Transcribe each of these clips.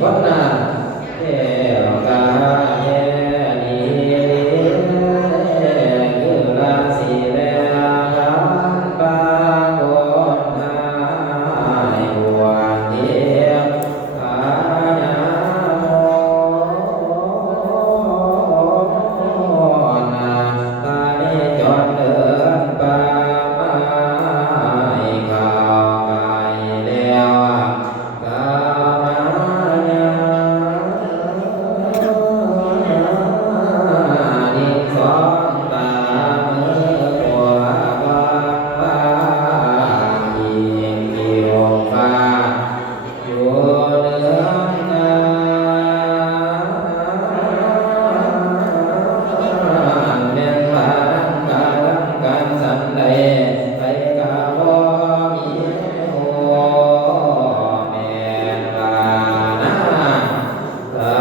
คนนาเทวกาเยนีคือราศีแลกันปางคนหายบัวเทียมขายาโมนาตานิจรเดินปาไม้ข่าวไก่เลี้ยวกามาญานิสองตามือหัวบางบางยิงเกี่ยวฟ้าอยู่เดือนนาเมียนผ่านกาลังกันสันใดไปกาบ่มีหัวแม่นลานาลา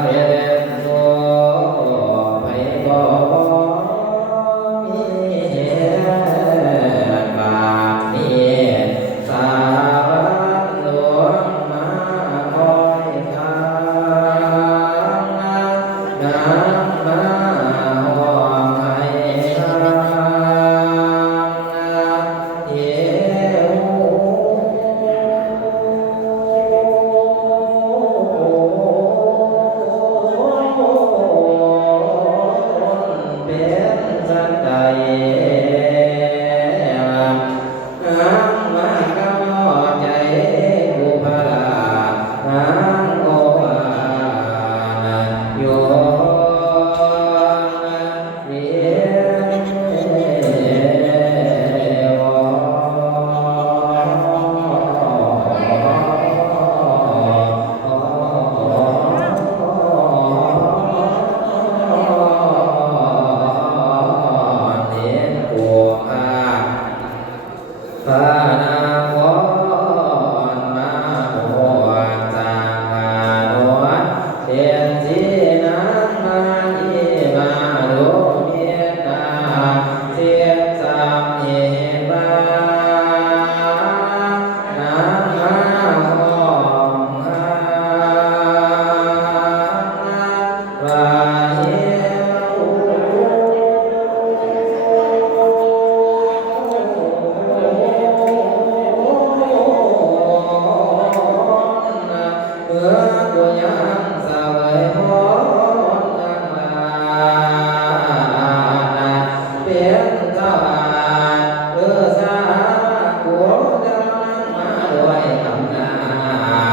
เฮ็ดโตไปบ่มีเฮ็ดบาดนี้สาวัตหลวงมาคอยทางน้ำมาห้องให้ทางเยวเป็นสันใดน้ำมากำลอใจผู้พลาน้ำโอวาโยเยวเน้นปัวอาพระนางวอนมาบวชสร้างพาโนวัดเทียนสีน้ำมาที่มาดูเมียนาเทียนสามเหตุบาน้ำมาห้องหาว่าเยว เมื่อกูยังสวยพรยังลาเปลี่ยนตาสากูจะนั่งมาด้วยอำนา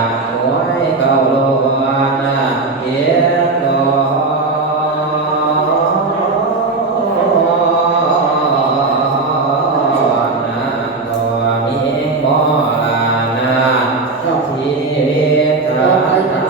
จหวยเก่าโลนาเพียนดอนนาตัวมีหมอลานาชีวิต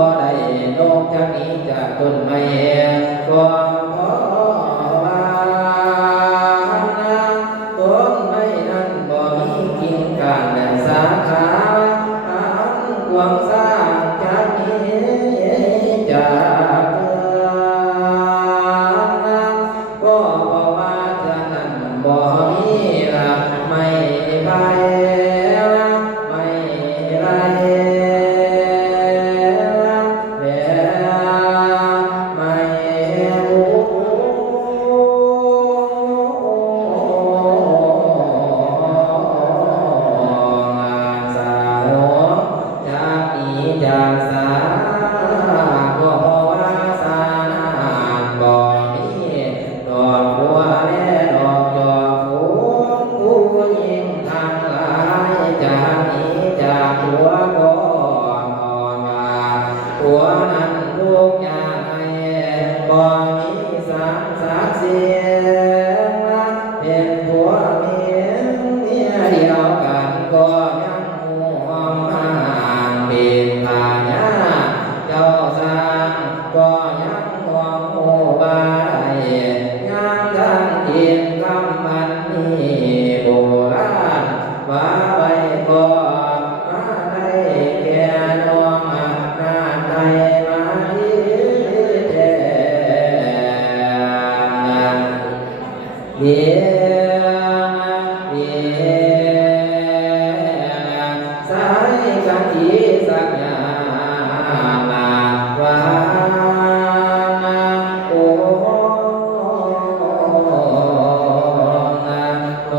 บ่ได้นกจากนี้จากต้นไม้ก็ขอว่าต้นไม้นั้นบ่มีกิ่งก้านและสาขาอันกว้างสร้างจากนี้จากเกิดก็เพราะว่าจะนั้นบ่มีละไม่ไปไม่ไรไม่รู้สาวจากอีจากสาก็เพราะว่าสานานบ่มีดอกบัวและดอกจอกผู้หญิงทั้งหลายจากนี้จากหัวก่อนอ่อนมาหัวนั้นทุกอย่างให้บ่มีสามสักเสียงเป็นผัวเมียเดียวกันก็ยังห่วงห่างเป็นตาญาเจ้าสร้างก็ยังห่วงหูบาได้ยังทั้งเกียรติคำมันนี้โบราณว่าไว้ก่อนมาได้แก่น้องนาไทยมาที่แท้เดียเดียสายกันที่สักอย่างลาวาโอ้นะโน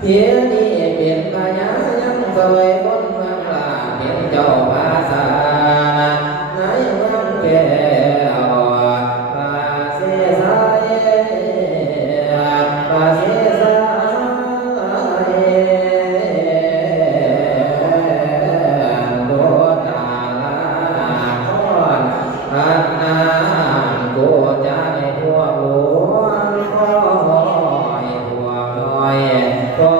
เพียงนี้เป็นพญายังสวยคนเมืองลาเป็นเจ้าภาษาในเมืองแก้วปาเสสายปาเสสายโดตาลาทอนพันนางโกจาในพวกหลวงพ่อให้พวกน้อยก็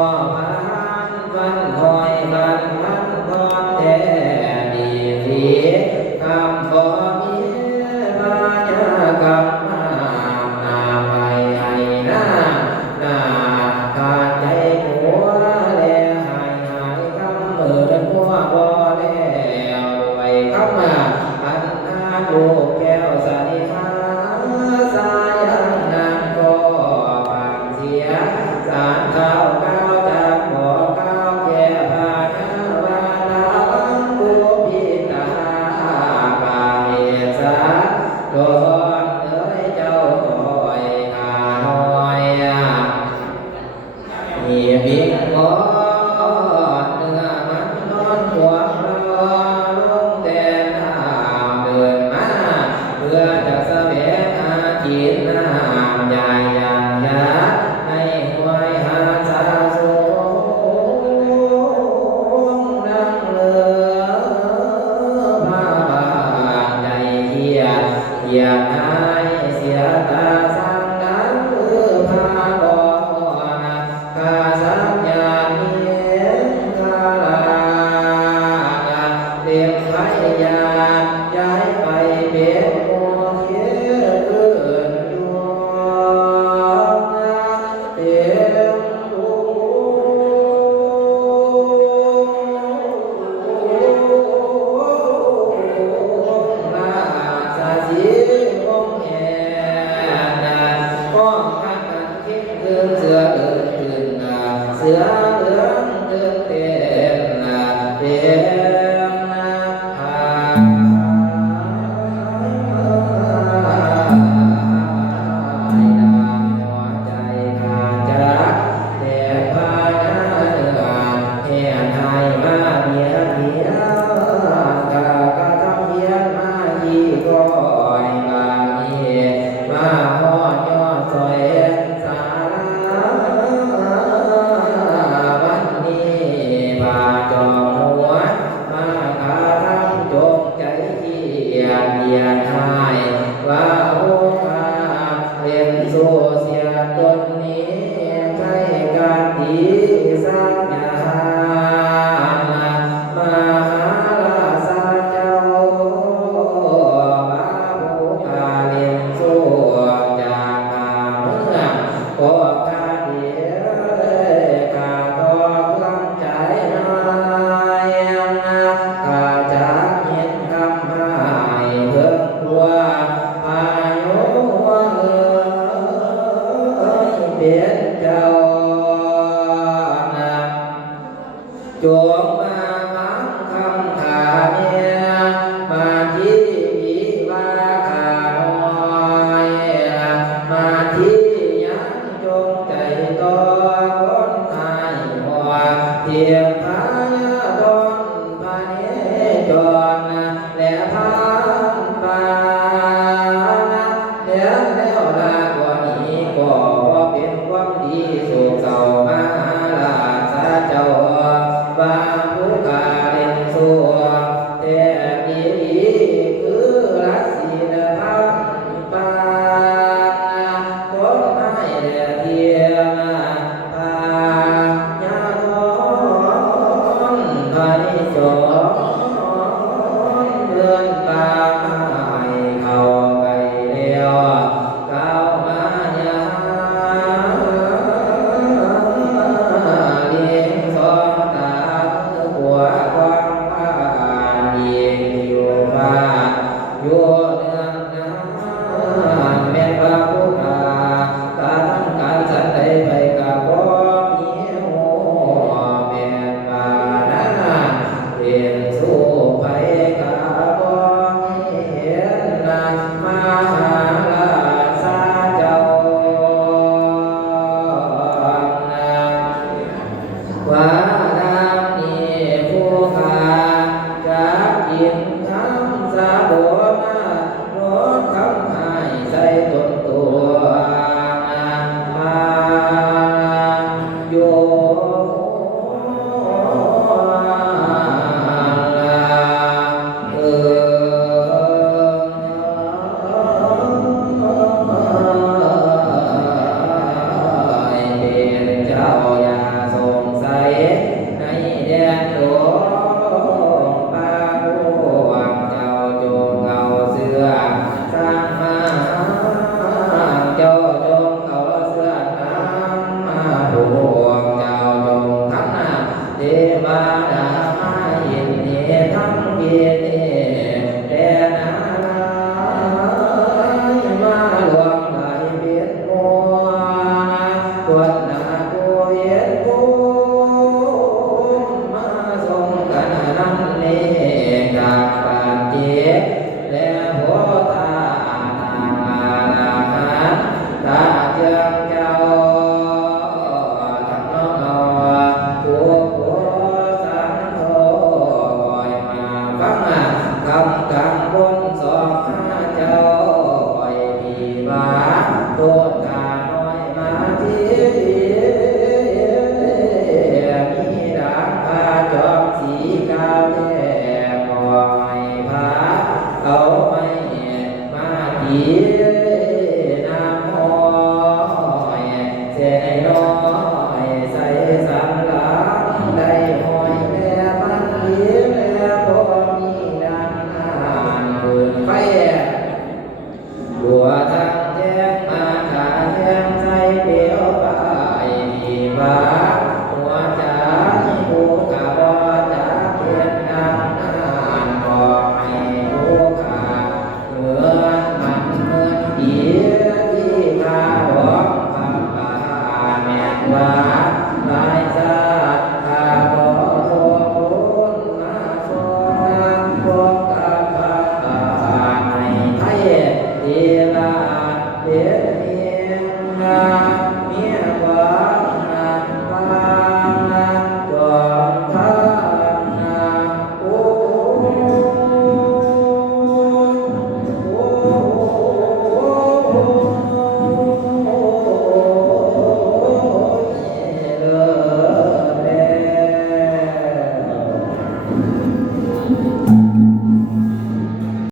สู้เสียตนนี้ใช้การดีสักอย่างมหาราชาเจ้าบาภูกาเลียนสู้จากมาเมืองพวกข้าเดียวข้าก็กลังใจน้อยข้าจะเห็นคำหายเพิ่งกลัวพายุเบียดเจ้าจงมาฟังคำข้าเนี่ยมาที่วิวาข้าน้อยมาที่ยังจงใจต่อคนไทยหัวเทียมพายตนพาเนจรและพานปาแล้วลาตัวนี้ก็เป็นความดีสุขเศร้ามหาราชาเจ้าบาภูกาเล่นสัวแต่ดีคือรักศีลพันปานคนให้เทีย